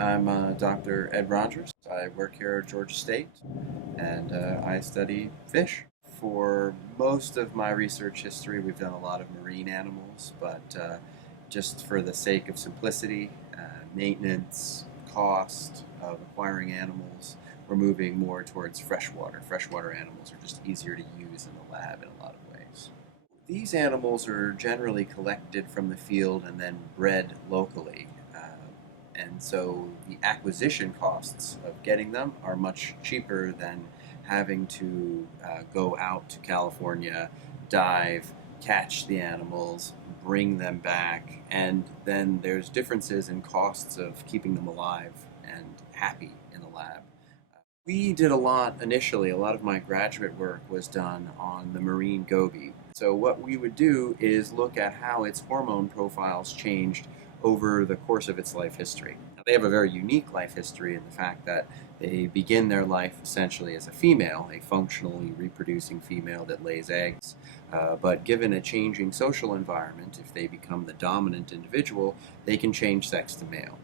I'm Dr. Ed Rogers. I work here at Georgia State and I study fish. For most of my research history, we've done a lot of marine animals, but just for the sake of simplicity, maintenance, cost of acquiring animals, we're moving more towards freshwater. Freshwater animals are just easier to use in the lab in a lot of ways. These animals are generally collected from the field and then bred locally. And so the acquisition costs of getting them are much cheaper than having to go out to California, dive, catch the animals, bring them back, and then there's differences in costs of keeping them alive and happy in the lab. We did a lot initially. A lot of my graduate work was done on the marine goby. So what we would do is look at how its hormone profiles changed over the course of its life history. Now, they have a very unique life history in the fact that they begin their life essentially as a female, a functionally reproducing female that lays eggs. But given a changing social environment, if they become the dominant individual, they can change sex to male.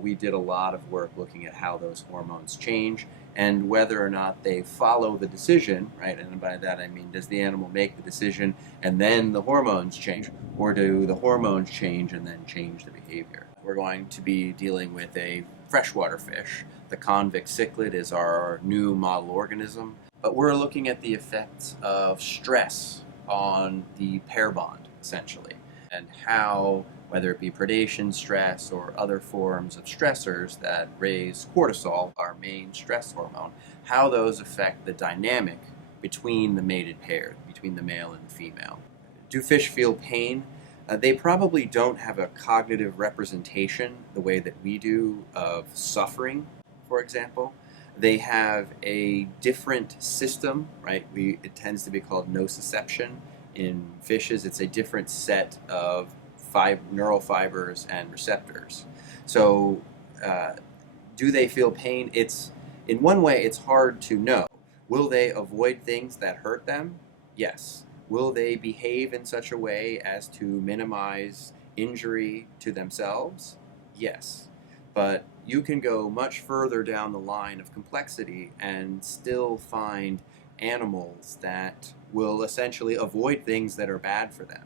We did a lot of work looking at how those hormones change and whether or not they follow the decision, right? And by that I mean, does the animal make the decision and then the hormones change, or do the hormones change and then change the behavior? We're going to be dealing with a freshwater fish. The convict cichlid is our new model organism, but we're looking at the effects of stress on the pair bond, essentially, and how, whether it be predation stress or other forms of stressors that raise cortisol, our main stress hormone, how those affect the dynamic between the mated pair, between the male and the female. Do fish feel pain? They probably don't have a cognitive representation the way that we do of suffering, for example. They have a different system, right? It tends to be called nociception. In fishes, it's a different set of neural fibers and receptors. So, do they feel pain? In one way, it's hard to know. Will they avoid things that hurt them? Yes. Will they behave in such a way as to minimize injury to themselves? Yes. But you can go much further down the line of complexity and still find animals that will essentially avoid things that are bad for them.